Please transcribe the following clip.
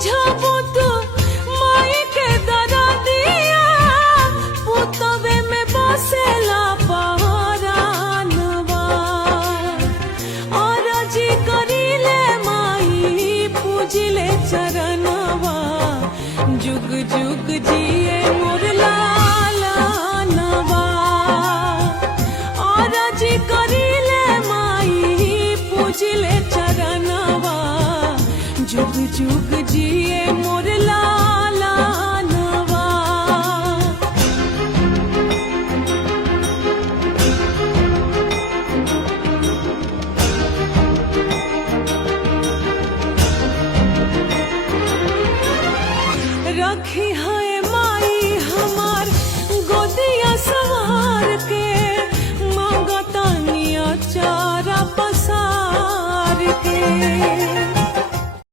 बुझबू तू माई के दरा दिया पुतवे में बसेला पहरानवा और जी करीले माई पूजिले चरणवा जुग जुग जिए मोर लालनवा और जी करीले माई पूजिले चरणवा जुग जुग जिए मोर लालनवा। रखी